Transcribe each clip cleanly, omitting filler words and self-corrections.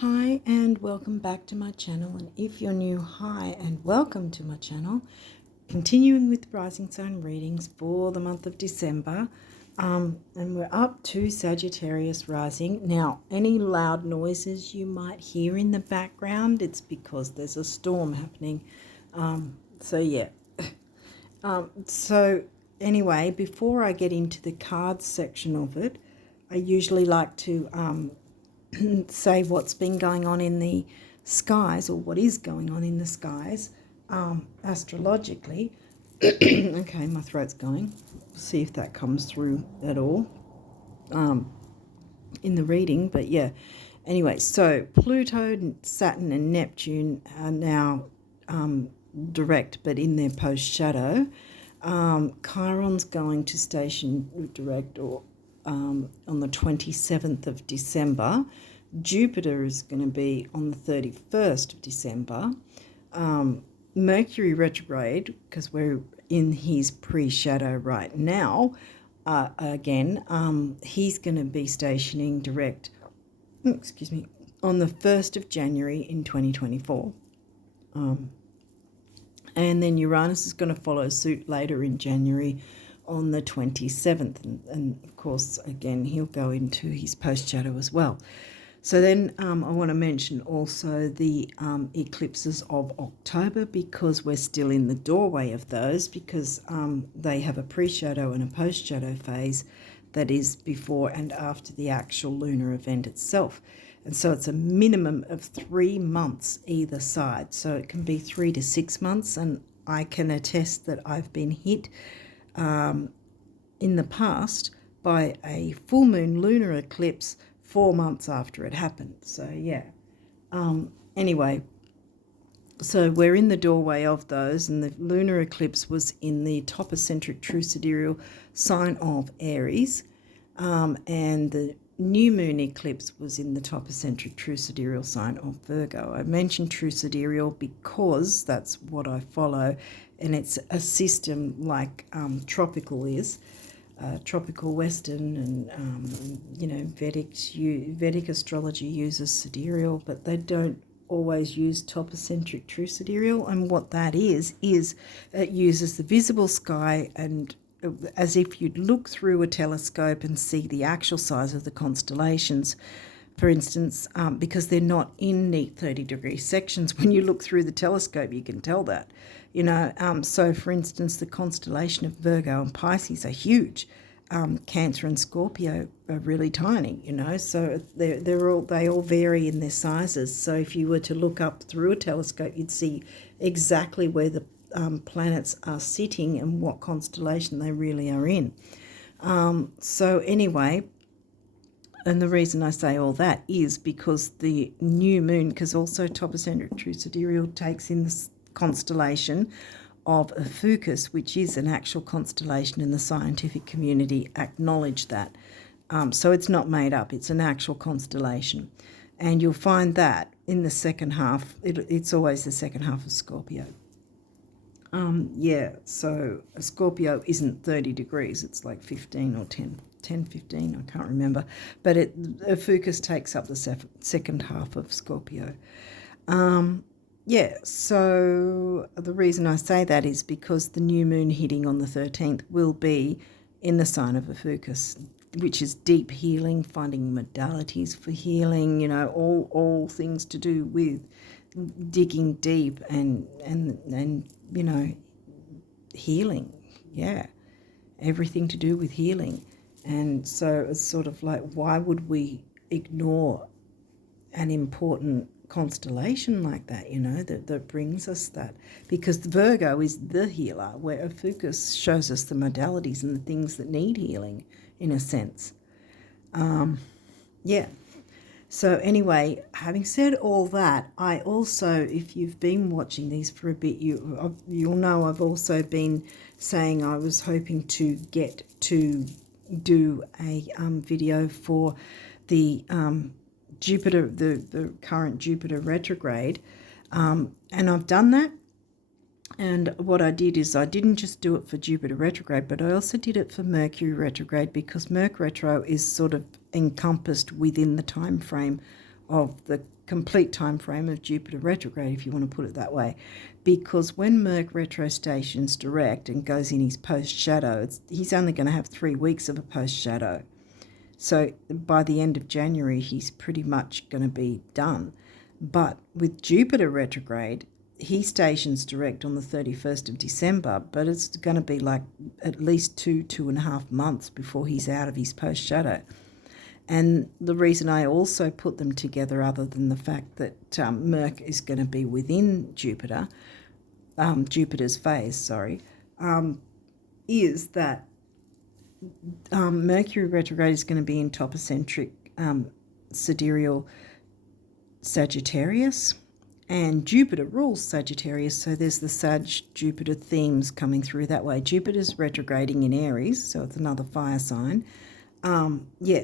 Hi and welcome back to my channel, and if you're new, hi and welcome to my channel. Continuing with rising sign readings for the month of December, and we're up to Sagittarius rising. Now, any loud noises you might hear in the background, it's because there's a storm happening. So anyway, before I get into the cards section of it, I usually like to say what's been going on in the skies, or what is going on in the skies astrologically. Okay, my throat's going. See if that comes through at all in the reading. But yeah, anyway, so Pluto, Saturn and Neptune are now direct, but in their post shadow. Chiron's going to station direct or on the 27th of December. Jupiter is going to be on the 31st of December. Mercury retrograde, because we're in his pre-shadow right now, he's going to be stationing direct, on the 1st of January in 2024. And then Uranus is going to follow suit later in January on the 27th. And of course, again, he'll go into his post-shadow as well. So then I want to mention also the eclipses of October, because we're still in the doorway of those, because they have a pre-shadow and a post-shadow phase that is before and after the actual lunar event itself. And so it's a minimum of 3 months either side. So it can be 3 to 6 months. And I can attest that I've been hit in the past by a full moon lunar eclipse 4 months after it happened. So yeah. Anyway, so we're in the doorway of those, and the lunar eclipse was in the topocentric true sidereal sign of Aries, and the new moon eclipse was in the topocentric true sidereal sign of Virgo. I mentioned true sidereal because that's what I follow, and it's a system like tropical is. Tropical Western and Vedic astrology uses sidereal, but they don't always use topocentric true sidereal. And what that is it uses the visible sky, and as if you'd look through a telescope and see the actual size of the constellations. For instance, because they're not in neat 30-degree sections. When you look through the telescope, you can tell that. So for instance, the constellation of Virgo and Pisces are huge. Cancer and Scorpio are really tiny, so they all vary in their sizes. So if you were to look up through a telescope, you'd see exactly where the planets are sitting and what constellation they really are in. So anyway, and the reason I say all that is because the new moon, because also topocentric true sidereal takes in the constellation of Ophiuchus, which is an actual constellation, in the scientific community acknowledge that. So it's not made up, it's an actual constellation. And you'll find that in the second half, it's always the second half of Scorpio. So a Scorpio isn't 30 degrees, it's like 15 or 10, 15, I can't remember. But Ophiuchus takes up the second half of Scorpio. So the reason I say that is because the new moon hitting on the 13th will be in the sign of Ophiuchus, which is deep healing, finding modalities for healing, all things to do with digging deep and healing. Yeah, everything to do with healing. And so it's sort of like, why would we ignore an important constellation like that, that brings us that? Because Virgo is the healer, where Ophiuchus shows us the modalities and the things that need healing, in a sense. So anyway, having said all that, I also, if you've been watching these for a bit, you'll know I've also been saying I was hoping to get to do a video for the Jupiter, the current Jupiter retrograde, and I've done that. And what I did is I didn't just do it for Jupiter retrograde, but I also did it for Mercury retrograde, because Merc retro is sort of encompassed within the time frame of the complete time frame of Jupiter retrograde, if you want to put it that way, because when Merc retro stations direct and goes in his post shadow, he's only going to have 3 weeks of a post shadow. So by the end of January, he's pretty much going to be done. But with Jupiter retrograde, he stations direct on the 31st of December, but it's going to be like at least 2.5 months before he's out of his post shadow. And the reason I also put them together, other than the fact that Merc is going to be within Jupiter, Jupiter's phase, is that Mercury retrograde is going to be in topocentric sidereal Sagittarius, and Jupiter rules Sagittarius, so there's the Sag-Jupiter themes coming through that way. Jupiter's retrograding in Aries, so it's another fire sign.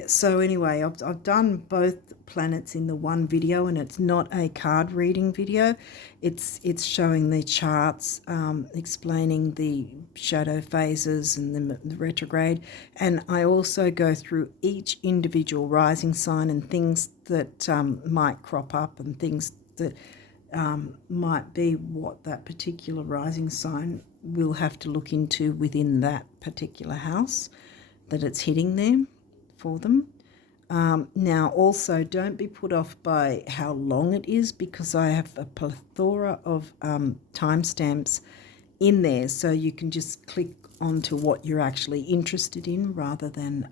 So anyway, I've done both planets in the one video, and it's not a card reading video. It's showing the charts, explaining the shadow phases and the retrograde, and I also go through each individual rising sign and things that might crop up and things that might be what that particular rising sign will have to look into within that particular house that it's hitting there for them. Now also, don't be put off by how long it is, because I have a plethora of timestamps in there, so you can just click onto what you're actually interested in rather than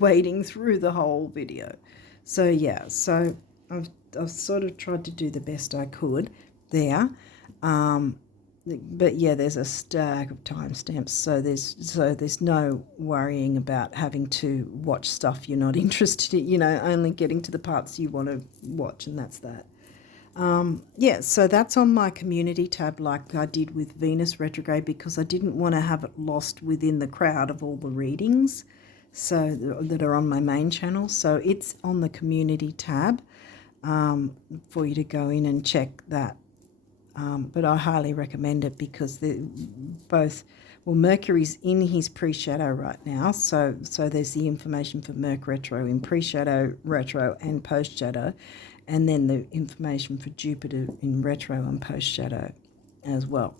wading through the whole video. So yeah, so I've sort of tried to do the best I could there. But yeah, there's a stack of timestamps, so there's no worrying about having to watch stuff you're not interested in, only getting to the parts you want to watch, and that's that. So that's on my community tab, like I did with Venus retrograde, because I didn't want to have it lost within the crowd of all the readings so that are on my main channel. So it's on the community tab for you to go in and check that. But I highly recommend it, because Mercury's in his pre-shadow right now, so there's the information for Merc retro in pre-shadow, retro and post-shadow, and then the information for Jupiter in retro and post-shadow as well.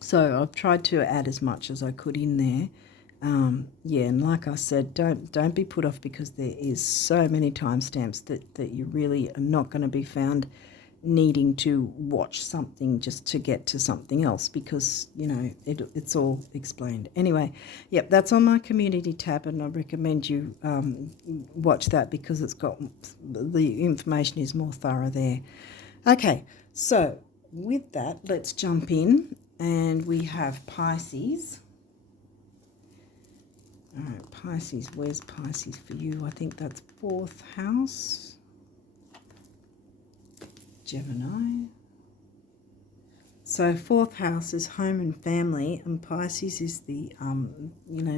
So I've tried to add as much as I could in there. And like I said, don't be put off, because there is so many timestamps that you really are not going to be found needing to watch something just to get to something else, because it's all explained. Anyway, yep, that's on my community tab, and I recommend you watch that, because it's got the information is more thorough there. Okay, so with that, let's jump in, and we have Pisces. All right, Pisces, where's Pisces for you? I think that's 4th house. Gemini. So 4th house is home and family, and Pisces is the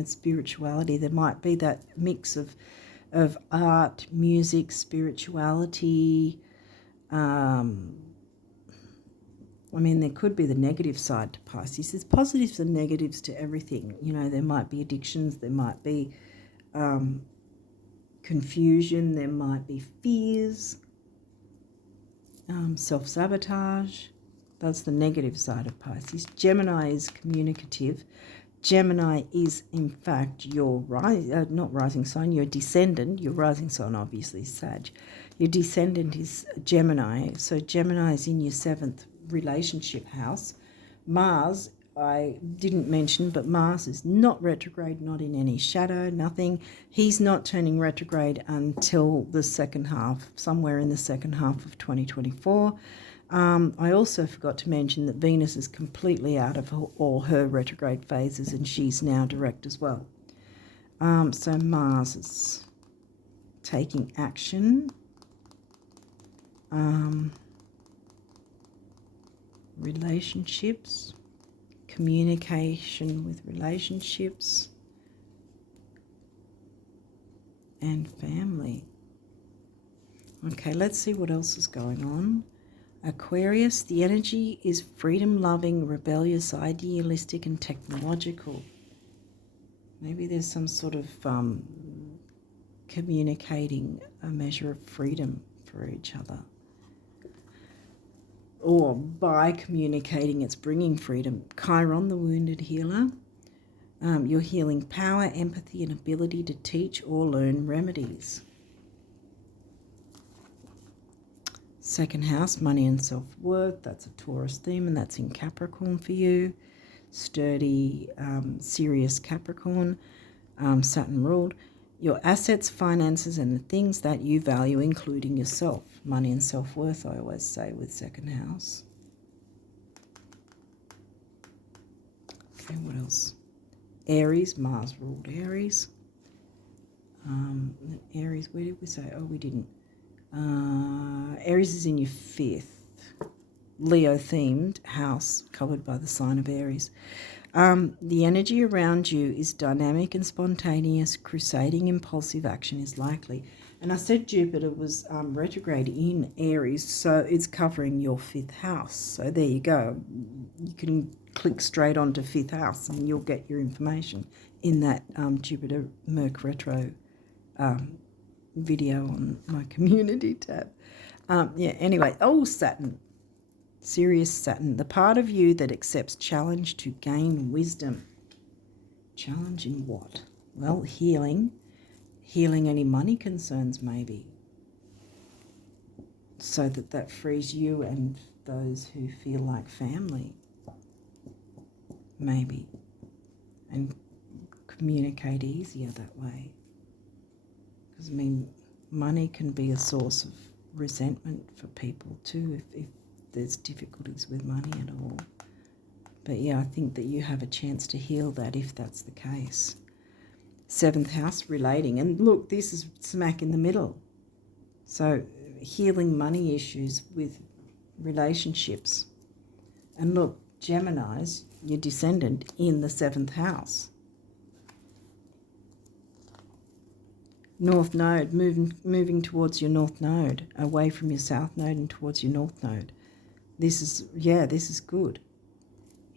spirituality. There might be that mix of art, music, spirituality. There could be the negative side to Pisces. There's positives and negatives to everything. There might be addictions, there might be confusion, there might be fears. Self-sabotage. That's the negative side of Pisces. Gemini is communicative. Gemini is, in fact, your not rising sign, your descendant. Your rising sign, obviously, is Sag. Your descendant is Gemini. So Gemini is in your 7th relationship house. Mars, I didn't mention, but Mars is not retrograde, not in any shadow, nothing. He's not turning retrograde until the second half, somewhere in the second half of 2024. I also forgot to mention that Venus is completely out of all her retrograde phases, and she's now direct as well. So Mars is taking action. Relationships. Communication with relationships and family. Okay, let's see what else is going on. Aquarius, the energy is freedom-loving, rebellious, idealistic, and technological. Maybe there's some sort of communicating a measure of freedom for each other. Or by communicating, it's bringing freedom. Chiron, the wounded healer. Your healing power, empathy, and ability to teach or learn remedies. Second house, money and self-worth. That's a Taurus theme, and that's in Capricorn for you. Sturdy, serious Capricorn. Saturn ruled. Your assets, finances, and the things that you value, including yourself. Money and self-worth, I always say, with second house. Okay, what else? Aries, Mars ruled Aries. Aries, where did we say? Oh, we didn't. Aries is in your 5th. Leo-themed house, covered by the sign of Aries. The energy around you is dynamic and spontaneous. Crusading, impulsive action is likely. And I said Jupiter was retrograde in Aries, so it's covering your 5th house. So there you go. You can click straight onto 5th house and you'll get your information in that Jupiter Merc retro video on my community tab. Anyway, Saturn. Serious Saturn, the part of you that accepts challenge to gain wisdom. Challenge in what? Well, healing any money concerns maybe, so that frees you and those who feel like family, maybe, and communicate easier that way. Because, I mean, money can be a source of resentment for people too if there's difficulties with money at all. But yeah, I think that you have a chance to heal that if that's the case. 7th house, relating. And look, this is smack in the middle. So healing money issues with relationships. And look, Gemini's your descendant in the 7th house. North node, moving towards your north node, away from your south node and towards your north node. This is good.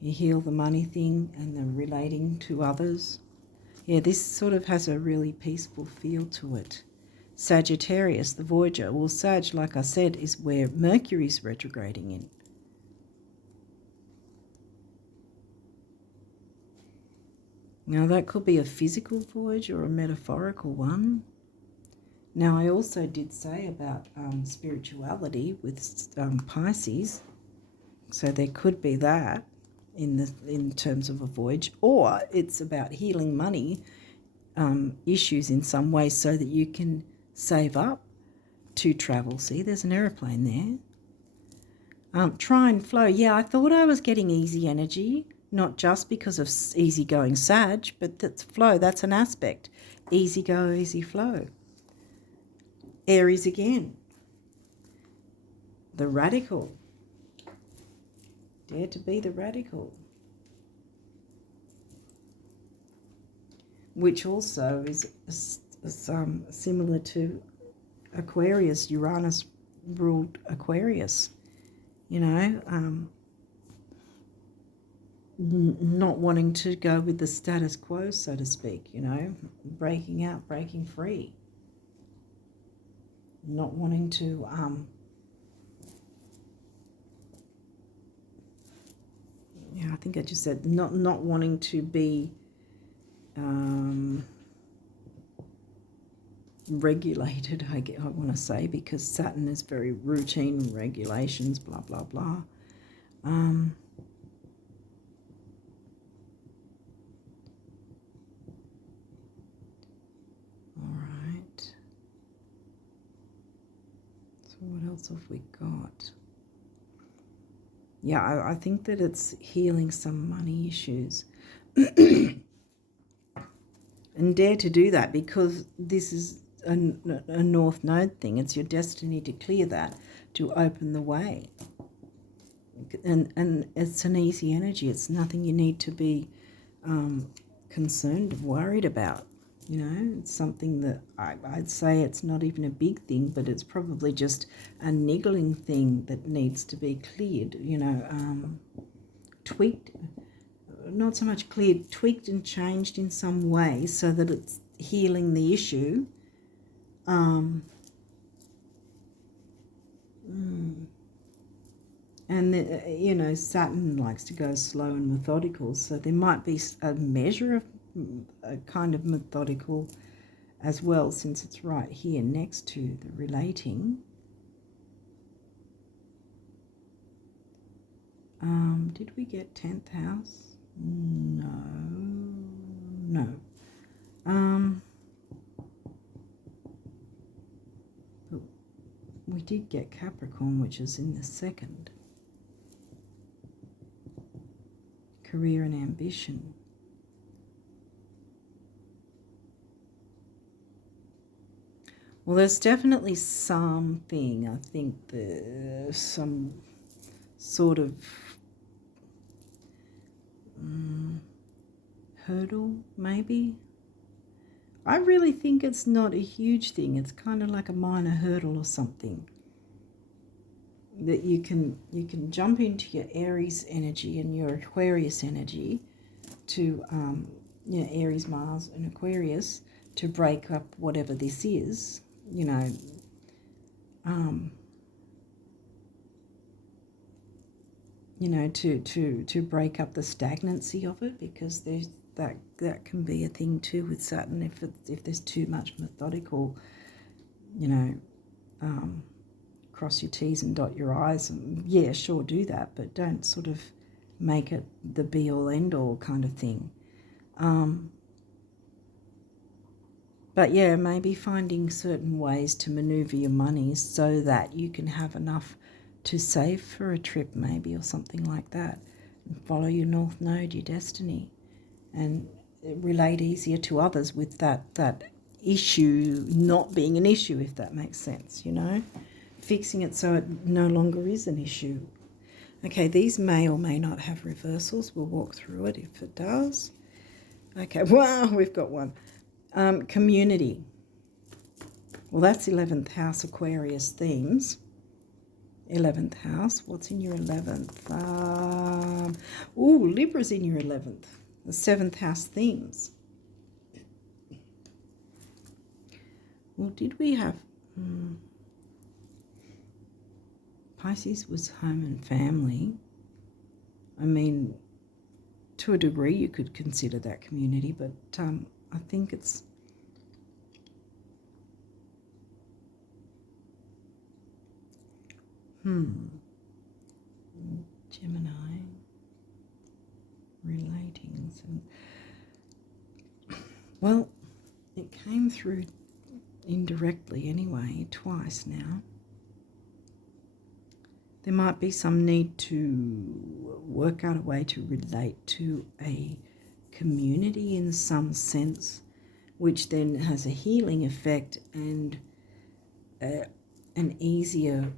You heal the money thing and the relating to others. Yeah, this sort of has a really peaceful feel to it. Sagittarius, the Voyager. Well, Sag, like I said, is where Mercury's retrograding in. Now, that could be a physical voyage or a metaphorical one. Now, I also did say about spirituality with Pisces. So there could be that in terms of a voyage, or it's about healing money issues in some way so that you can save up to travel. See, there's an aeroplane there. Try and flow. Yeah, I thought I was getting easy energy, not just because of easygoing Sag, but that's flow. That's an aspect. Easy go, easy flow. Aries again. The radical. Dare to be the radical. Which also is similar to Aquarius. Uranus ruled Aquarius. You know, not wanting to go with the status quo, so to speak, you know, breaking out, breaking free. Not wanting to I think I just said not wanting to be regulated, I want to say, because Saturn is very routine, regulations, blah, blah, blah. All right. So what else have we got? Yeah, I think that it's healing some money issues. And dare to do that, because this is a North Node thing. It's your destiny to clear that, to open the way. And it's an easy energy. It's nothing you need to be concerned, worried about. You know, it's something that I'd say it's not even a big thing, but it's probably just a niggling thing that needs to be cleared, you know, tweaked, not so much cleared, tweaked and changed in some way so that it's healing the issue. And, you know, Saturn likes to go slow and methodical, so there might be a measure of a kind of methodical as well, since it's right here next to the relating. Did we get 10th house? No. But we did get Capricorn, which is in the second. Career and ambition. Well, there's definitely something, I think there's some sort of hurdle, maybe. I really think it's not a huge thing. It's kind of like a minor hurdle or something. That you can jump into your Aries energy and your Aquarius energy to, you know, Aries, Mars and Aquarius, to break up whatever this is, you know, to break up the stagnancy of it, because there's that can be a thing too with Saturn. If there's too much methodical, you know, cross your T's and dot your I's, and yeah, sure, do that, but don't sort of make it the be all end all kind of thing. But yeah, maybe finding certain ways to maneuver your money so that you can have enough to save for a trip, maybe, or something like that, and follow your North Node, your destiny, and relate easier to others with that issue not being an issue, if that makes sense, you know, fixing it so it no longer is an issue. Okay, these may or may not have reversals. We'll walk through it if it does. Okay, wow, we've got one. Community. Well, that's 11th house Aquarius themes. 11th house. What's in your 11th? Libra's in your 11th. The 7th house themes. Well, did we have... Pisces was home and family. I mean, to a degree you could consider that community, but I think it's... Gemini, relatings, and well, it came through indirectly anyway, twice now. There might be some need to work out a way to relate to a community in some sense, which then has a healing effect and an easier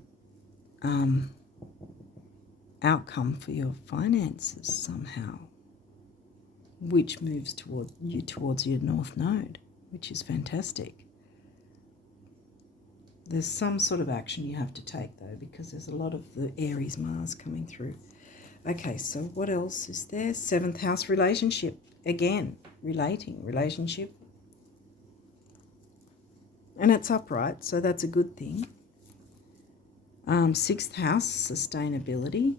outcome for your finances somehow, which moves towards your North Node, which is fantastic. There's some sort of action you have to take, though, because there's a lot of the Aries Mars coming through. Okay, so what else is there? 7th house relationship. Again, relationship. And it's upright, so that's a good thing. 6th house, sustainability.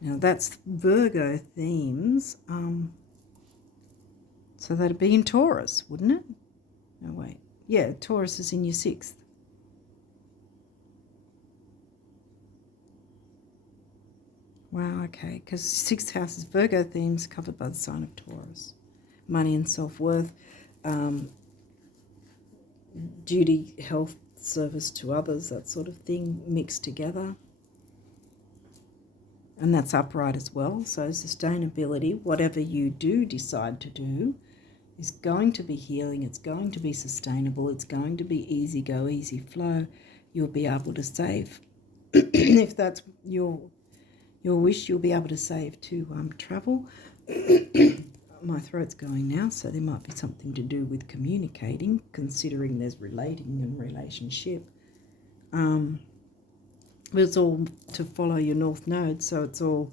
Now, that's Virgo themes. So that'd be in Taurus, wouldn't it? No, wait. Yeah, Taurus is in your 6th. Wow, okay, because 6th house is Virgo themes covered by the sign of Taurus. Money and self-worth, duty, health, service to others, that sort of thing mixed together. And that's upright as well. So sustainability, whatever you do decide to do, is going to be healing. It's going to be sustainable. It's going to be easy go, easy flow. You'll be able to save. If that's your wish, you'll be able to save to travel. My throat's going now, so there might be something to do with communicating, considering there's relating and relationship. But it's all to follow your North Node, so it's all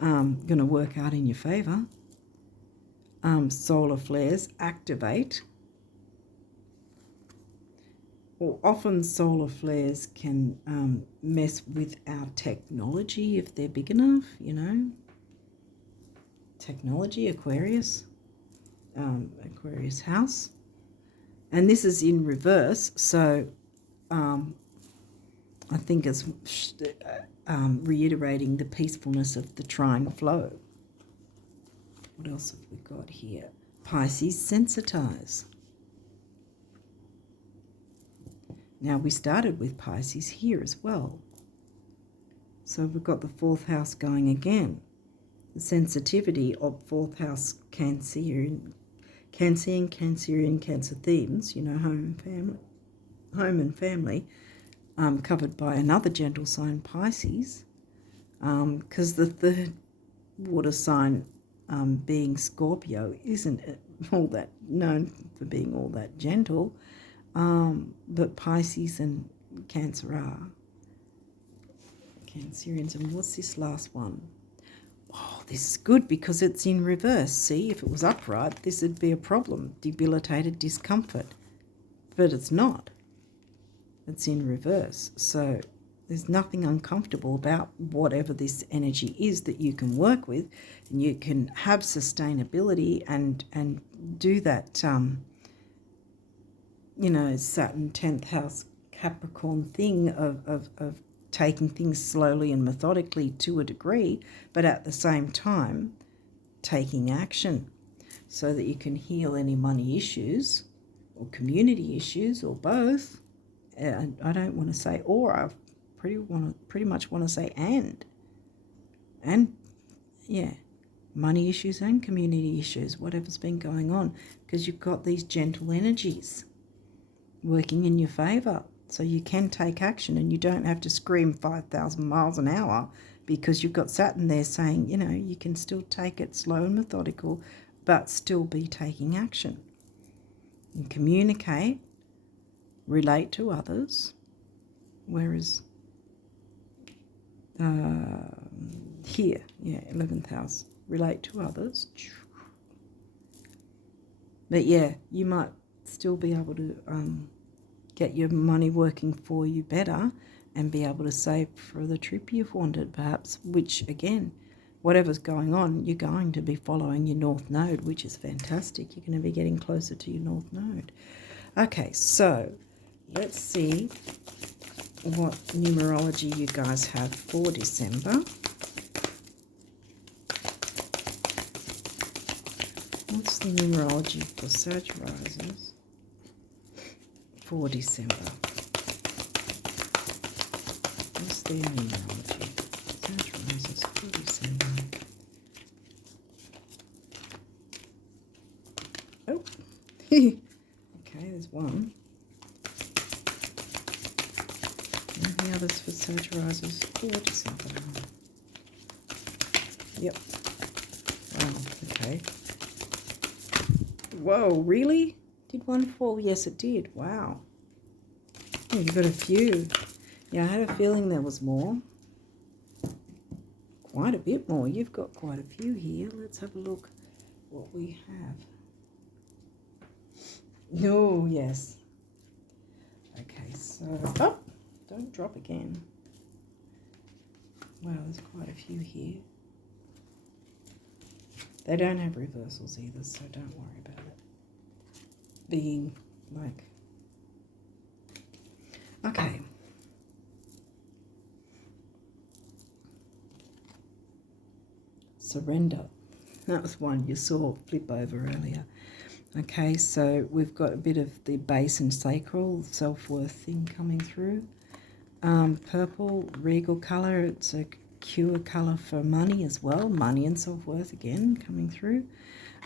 going to work out in your favour. Solar flares activate. or often solar flares can mess with our technology if they're big enough, you know. Technology, Aquarius, Aquarius house. And this is in reverse, so I think it's reiterating the peacefulness of the trine flow. What else have we got here? Pisces, sensitize. Now, we started with Pisces here as well. So we've got the 4th house going again. The sensitivity of 4th house Cancerian, Cancer themes, you know, home and family, covered by another gentle sign, Pisces, because the 3rd water sign, being Scorpio, isn't all that known for being all that gentle. But Pisces and Cancer are. Cancerians. And what's this last one? Oh, this is good because it's in reverse. See, if it was upright, this would be a problem. Debilitated discomfort. But it's not. It's in reverse. So there's nothing uncomfortable about whatever this energy is that you can work with. And you can have sustainability and do that, you know, Saturn 10th house Capricorn thing of taking things slowly and methodically to a degree, but at the same time taking action so that you can heal any money issues or community issues or both. And I don't want to say or, I pretty much want to say and yeah, money issues and community issues, whatever's been going on, because you've got these gentle energies working in your favour. So you can take action and you don't have to scream 5,000 miles an hour because you've got Saturn there saying, you know, you can still take it slow and methodical, but still be taking action. And communicate, relate to others, whereas here, yeah, 11th house, relate to others. But yeah, you might still be able to get your money working for you better and be able to save for the trip you've wanted, perhaps, which, again, whatever's going on, you're going to be following your North Node, which is fantastic. You're going to be getting closer to your North Node. Okay, so let's see what numerology you guys have for December. What's the numerology for Sagittarius for December? What's their numerology? Sagittarius for December. Oh, okay, there's one. And the others for Sagittarius for December. Yep. Wow, okay. Whoa, really? Did one fall? Yes, it did. Wow. Oh, you got a few. Yeah, I had a feeling there was more. Quite a bit more. You've got quite a few here. Let's have a look what we have. Oh, yes. Okay, so... Oh, don't drop again. Wow, there's quite a few here. They don't have reversals either, so don't worry about it being like... Okay. Surrender. That was one you saw flip over earlier. Okay, so we've got a bit of the base and sacral self-worth thing coming through. Purple, regal colour. It's a cure colour for money as well. Money and self-worth again coming through.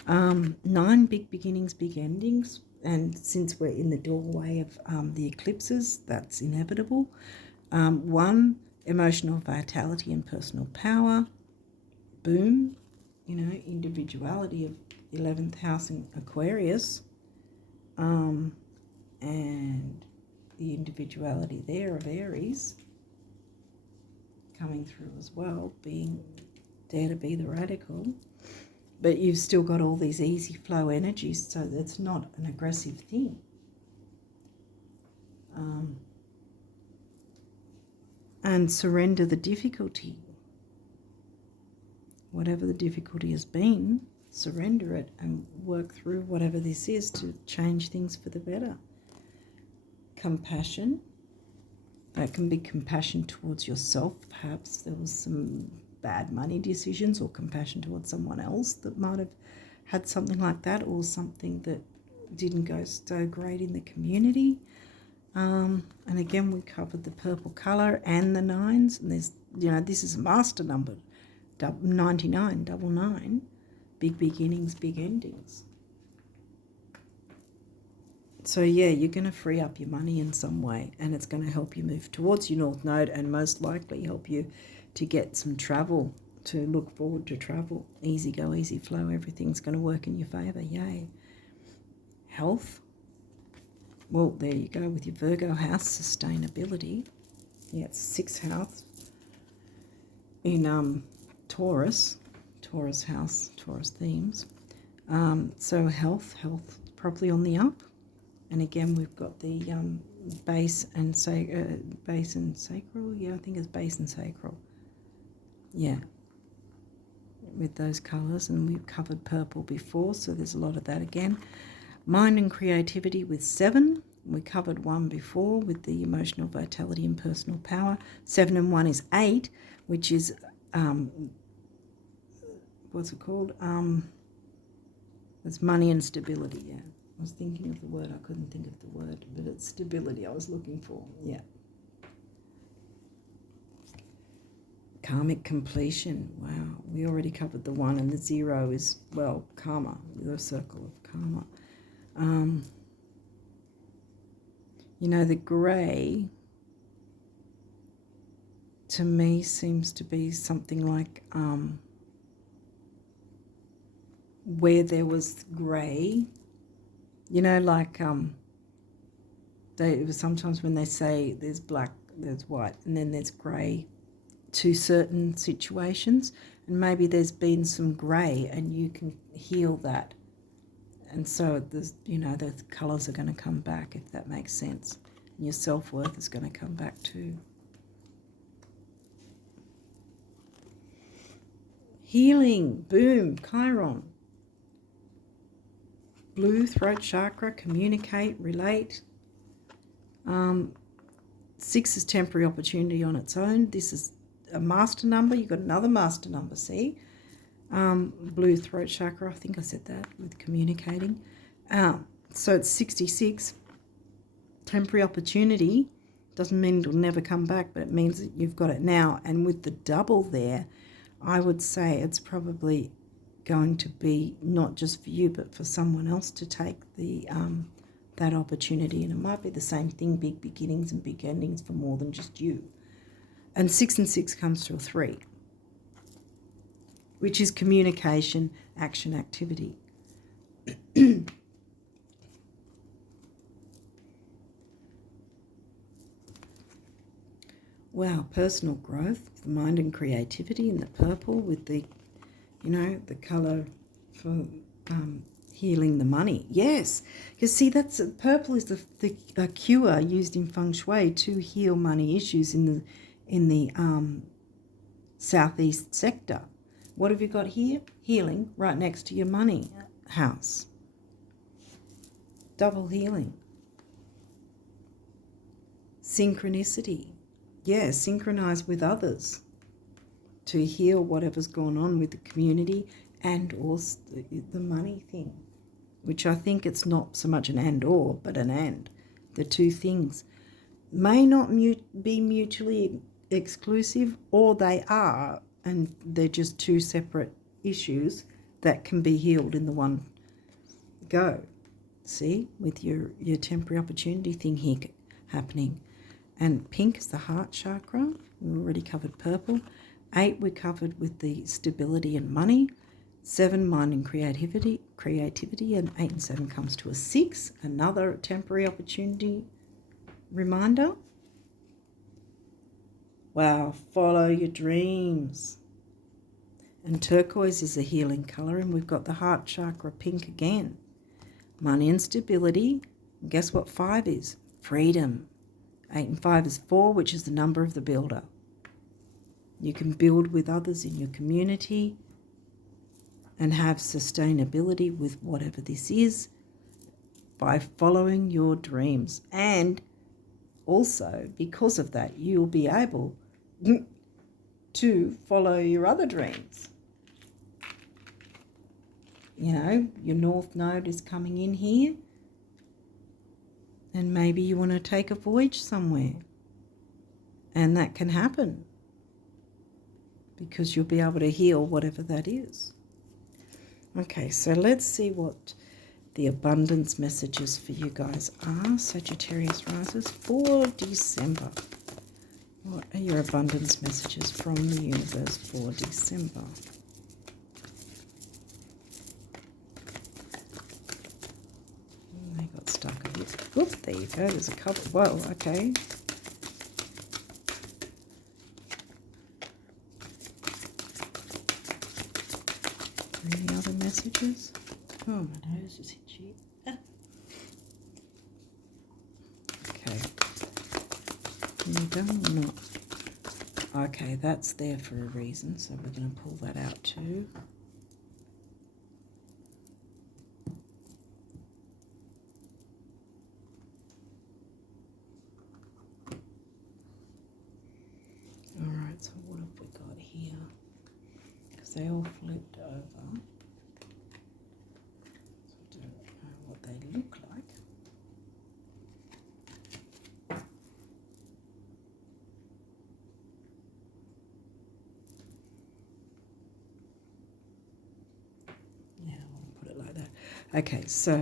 9 big beginnings, big endings. And since we're in the doorway of the eclipses, that's inevitable. 1, emotional vitality and personal power. Boom. You know, individuality of 11th house in Aquarius. And the individuality there of Aries coming through as well, being dare to be the radical. But you've still got all these easy flow energies, so that's not an aggressive thing. And surrender the difficulty. Whatever the difficulty has been, surrender it and work through whatever this is to change things for the better. Compassion. That can be compassion towards yourself. Perhaps there was some bad money decisions, or compassion towards someone else that might have had something like that, or something that didn't go so great in the community. And again, we covered the purple colour and the nines, and there's, this is a master number, 99, double nine, big beginnings, big endings. So yeah, you're going to free up your money in some way, and it's going to help you move towards your North Node, and most likely help you to get some travel, to look forward to travel. Easy go, easy flow, everything's going to work in your favour, yay. Health. Well, there you go with your Virgo house, sustainability. Yeah, it's 6th house in Taurus house, Taurus themes. So health probably on the up. And again, we've got the base and sacral. Yeah, I think it's base and sacral. Yeah, with those colours, and we've covered purple before, so there's a lot of that again. Mind and creativity with 7. We covered 1 before with the emotional vitality and personal power. 7 and 1 is 8, which is what's it called? It's money and stability. Yeah, I was thinking of the word. I couldn't think of the word, but it's stability I was looking for. Yeah. Karmic completion. Wow, we already covered the 1, and the 0 is, well, karma, the circle of karma. The grey to me seems to be something like where there was grey, sometimes when they say there's black, there's white, and then there's grey to certain situations, and maybe there's been some grey and you can heal that. And so there's, the colours are going to come back, if that makes sense. And your self-worth is going to come back too. Healing, boom, Chiron. Blue, throat chakra, communicate, relate. 6 is temporary opportunity on its own. This is a master number. You've got another master number, see? Blue throat chakra, I think I said that, with communicating. So it's 66. Temporary opportunity doesn't mean it'll never come back, but it means that you've got it now. And with the double there, I would say it's probably going to be not just for you, but for someone else to take the that opportunity. And it might be the same thing, big beginnings and big endings for more than just you. And 6 and 6 comes to a 3. Which is communication, action, activity. Wow, personal growth, the mind and creativity in the purple with the, the colour for healing the money. Yes, because see, that's purple is the cure used in feng shui to heal money issues in the southeast sector. What have you got here? Healing right next to your money house. Double healing. Synchronicity. Yeah, synchronize with others to heal whatever's gone on with the community and also the money thing, which I think it's not so much an and or, but an and. The two things may not be mutually exclusive, or they are, and they're just two separate issues that can be healed in the one go. See, with your temporary opportunity thing here happening. And pink is the heart chakra. We already covered purple. 8 we covered with the stability and money. 7, mind and creativity, and 8 and 7 comes to a 6. Another temporary opportunity reminder. Wow, follow your dreams. And turquoise is a healing colour, and we've got the heart chakra pink again. Money and stability. And guess what 5 is? Freedom. 8 and 5 is 4, which is the number of the builder. You can build with others in your community and have sustainability with whatever this is by following your dreams. And also, because of that, you'll be able to follow your other dreams. You know, your North Node is coming in here, and maybe you want to take a voyage somewhere. And that can happen because you'll be able to heal whatever that is. Okay, so let's see what the abundance messages for you guys are. Sagittarius risers for December. What are your abundance messages from the universe for December? They got stuck a bit. Whoop, there you go. There's a couple. Whoa, okay. Any other messages? Oh, my nose is itchy. Okay. You done or not? Okay, that's there for a reason, so we're going to pull that out too. Alright, so what have we got here? Because they all flipped over. So I don't know what they look like. Yeah, I want to put it like that. Okay, so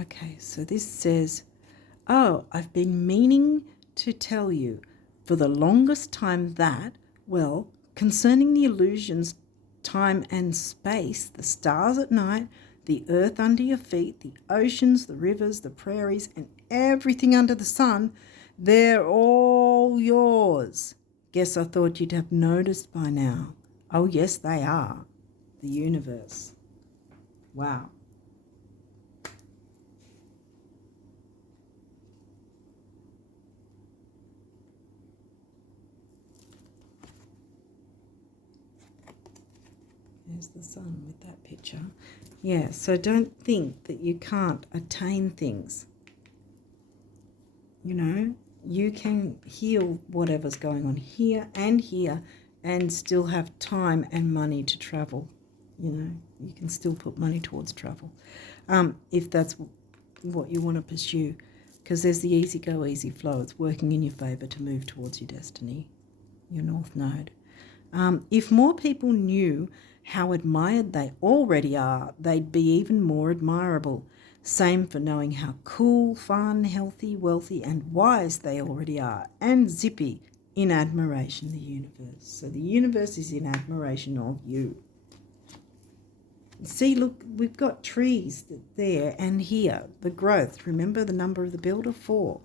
okay, so this says, oh, I've been meaning to tell you for the longest time that, well, concerning the illusions, time and space, the stars at night, the earth under your feet, the oceans, the rivers, the prairies, and everything under the sun, they're all yours. Guess I thought you'd have noticed by now. Oh, yes, they are. The universe. Wow. There's the sun with that picture. Yeah, so don't think that you can't attain things. You know, you can heal whatever's going on here and still have time and money to travel. You know, you can still put money towards travel if that's what you want to pursue, because there's the easy go, easy flow. It's working in your favour to move towards your destiny, your North Node. If more people knew how admired they already are, they'd be even more admirable. Same for knowing how cool, fun, healthy, wealthy, and wise they already are, and zippy in admiration of the universe. So the universe is in admiration of you. See, look, we've got trees there and here. The growth, remember the number of the builder? 4.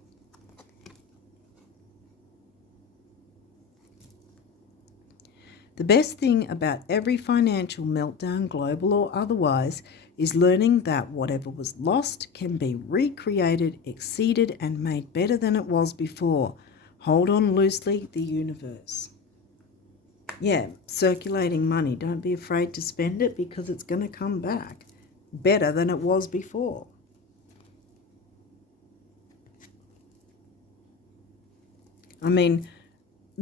The best thing about every financial meltdown, global or otherwise, is learning that whatever was lost can be recreated, exceeded, and made better than it was before. Hold on loosely, the universe. Yeah, circulating money. Don't be afraid to spend it because it's going to come back better than it was before. I mean,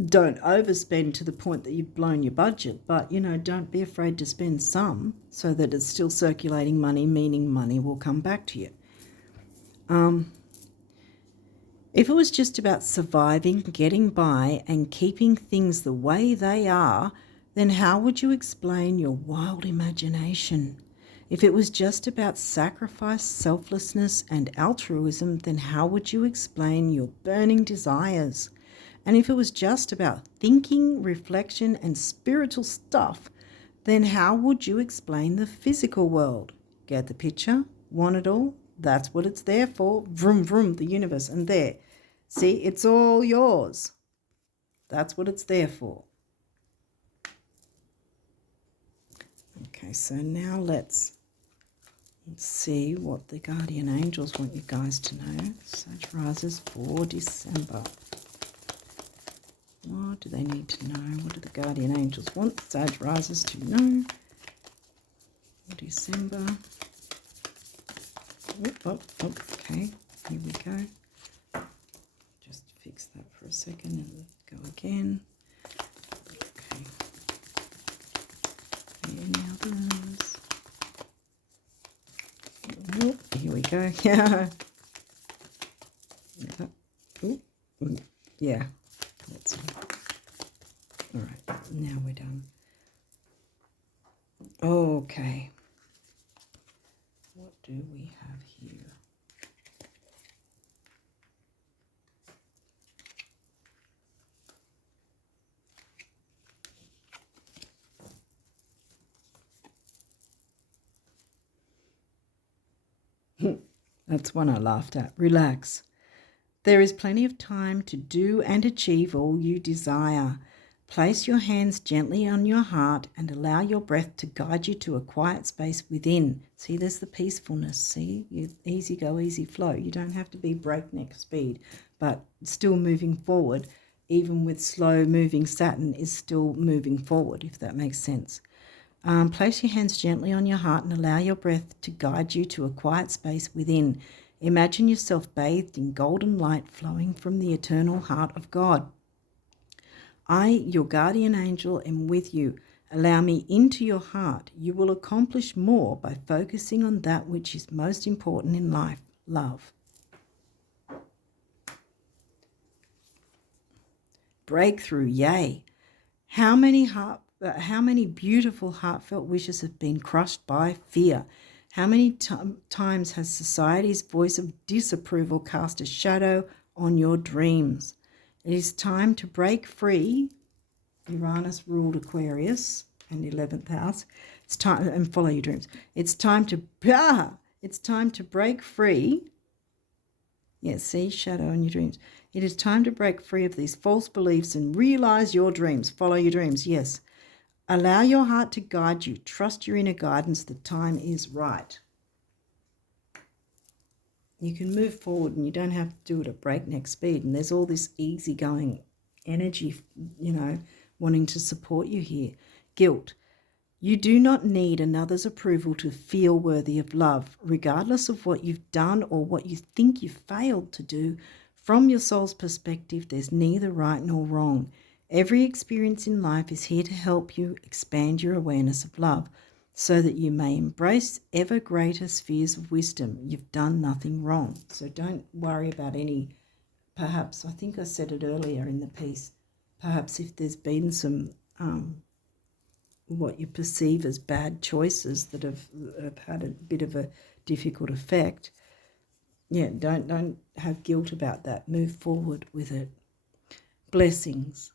don't overspend to the point that you've blown your budget, but, you know, don't be afraid to spend some so that it's still circulating money, meaning money will come back to you. If it was just about surviving, getting by, and keeping things the way they are, then how would you explain your wild imagination? If it was just about sacrifice, selflessness, and altruism, then how would you explain your burning desires? And if it was just about thinking, reflection, and spiritual stuff, then how would you explain the physical world? Get the picture? Want it all? That's what it's there for. Vroom, vroom, the universe. And there. See, it's all yours. That's what it's there for. Okay. Okay, so now let's see what the guardian angels want you guys to know. Sag rises for December. What do they need to know? What do the guardian angels want Sag rises to know for December? Okay, here we go. Just fix that for a second and go again. Okay. Any others? Oh, here we go. Yeah. Yeah. That's it. All right. Now we're done. Okay. What do we have here? That's one I laughed at. Relax. There is plenty of time to do and achieve all you desire. Place your hands gently on your heart and allow your breath to guide you to a quiet space within. See, there's the peacefulness. See, easy go, easy flow. You don't have to be breakneck speed, but still moving forward, even with slow moving Saturn, is still moving forward, if that makes sense. Place your hands gently on your heart and allow your breath to guide you to a quiet space within. Imagine yourself bathed in golden light flowing from the eternal heart of God. I, your guardian angel, am with you. Allow me into your heart. You will accomplish more by focusing on that which is most important in life, love. Breakthrough, yay. How many beautiful heartfelt wishes have been crushed by fear? How many times has society's voice of disapproval cast a shadow on your dreams? It is time to break free. Uranus ruled Aquarius and 11th house. It's time, and follow your dreams. It's time to break free. Yes, see, shadow on your dreams. It is time to break free of these false beliefs and realize your dreams. Follow your dreams, yes. Allow your heart to guide you. Trust your inner guidance. The time is right. You can move forward and you don't have to do it at breakneck speed. And there's all this easygoing energy, wanting to support you here. Guilt. You do not need another's approval to feel worthy of love, regardless of what you've done or what you think you've failed to do. From your soul's perspective, there's neither right nor wrong. Every experience in life is here to help you expand your awareness of love so that you may embrace ever greater spheres of wisdom. You've done nothing wrong. So don't worry about any, perhaps, I think I said it earlier in the piece, perhaps if there's been some what you perceive as bad choices that have had a bit of a difficult effect, don't have guilt about that. Move forward with it. Blessings.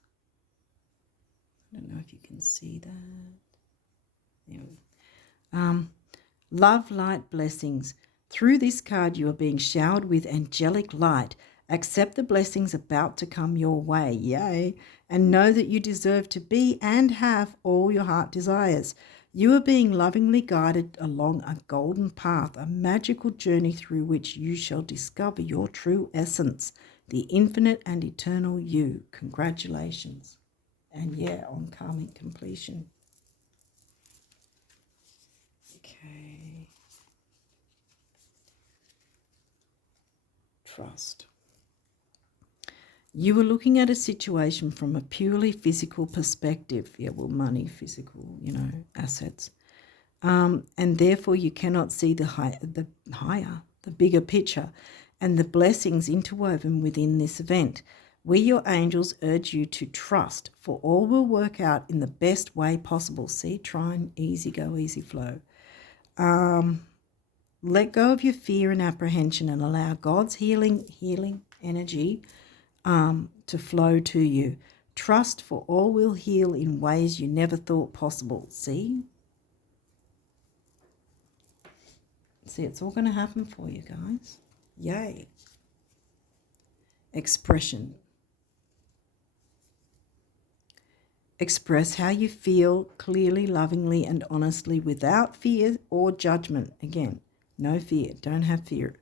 I don't know if you can see that. There. Love, light, blessings. Through this card, you are being showered with angelic light. Accept the blessings about to come your way. Yay. And know that you deserve to be and have all your heart desires. You are being lovingly guided along a golden path, a magical journey through which you shall discover your true essence, the infinite and eternal you. Congratulations. And on karmic completion. Okay. Trust. You were looking at a situation from a purely physical perspective. Money, physical, assets. And therefore you cannot see the bigger picture and the blessings interwoven within this event. We, your angels, urge you to trust, for all will work out in the best way possible. See, trine, easy go, easy flow. Let go of your fear and apprehension and allow God's healing energy to flow to you. Trust, for all will heal in ways you never thought possible. See, it's all going to happen for you guys. Yay. Expression. Express how you feel clearly, lovingly, and honestly without fear or judgment. Again, no fear. Don't have fear.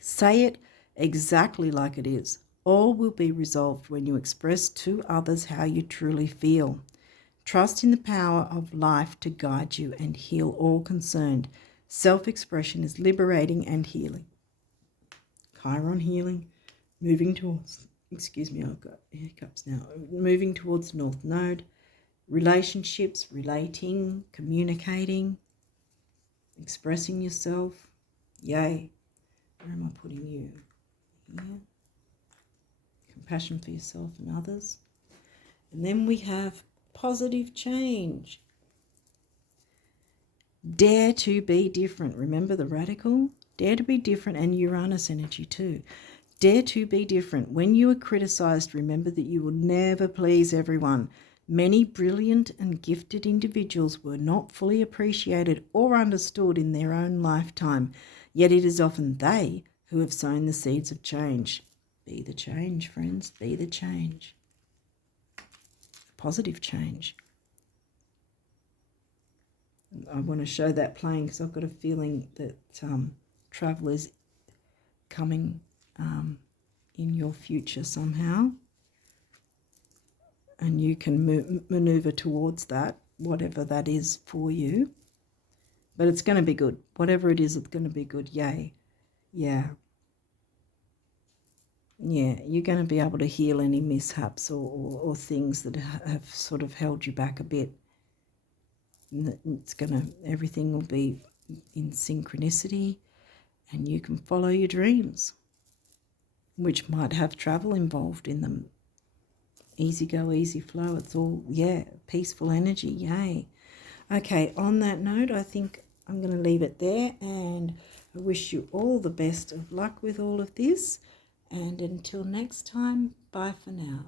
Say it exactly like it is. All will be resolved when you express to others how you truly feel. Trust in the power of life to guide you and heal all concerned. Self-expression is liberating and healing. Chiron healing, moving towards, excuse me, I've got hiccups now, moving towards North Node, relationships, relating, communicating, expressing yourself. Yay. Where am I putting you? Here. Compassion for yourself and others. And then we have positive change. Dare to be different. Remember the radical? Dare to be different, and Uranus energy too. Dare to be different. When you are criticized, remember that you will never please everyone. Many brilliant and gifted individuals were not fully appreciated or understood in their own lifetime, yet it is often they who have sown the seeds of change. Be the change, friends. Be the change. Positive change. I want to show that playing because I've got a feeling that travel is coming in your future somehow, and you can maneuver towards that, whatever that is for you. But it's going to be good. Whatever it is, it's going to be good. Yay. Yeah. Yeah, you're going to be able to heal any mishaps or things that have sort of held you back a bit. It's going to, everything will be in synchronicity, and you can follow your dreams, which might have travel involved in them. Easy go, easy flow. It's all, yeah, peaceful energy. Yay. Okay, on that note, I think I'm going to leave it there, and I wish you all the best of luck with all of this. And until next time, bye for now.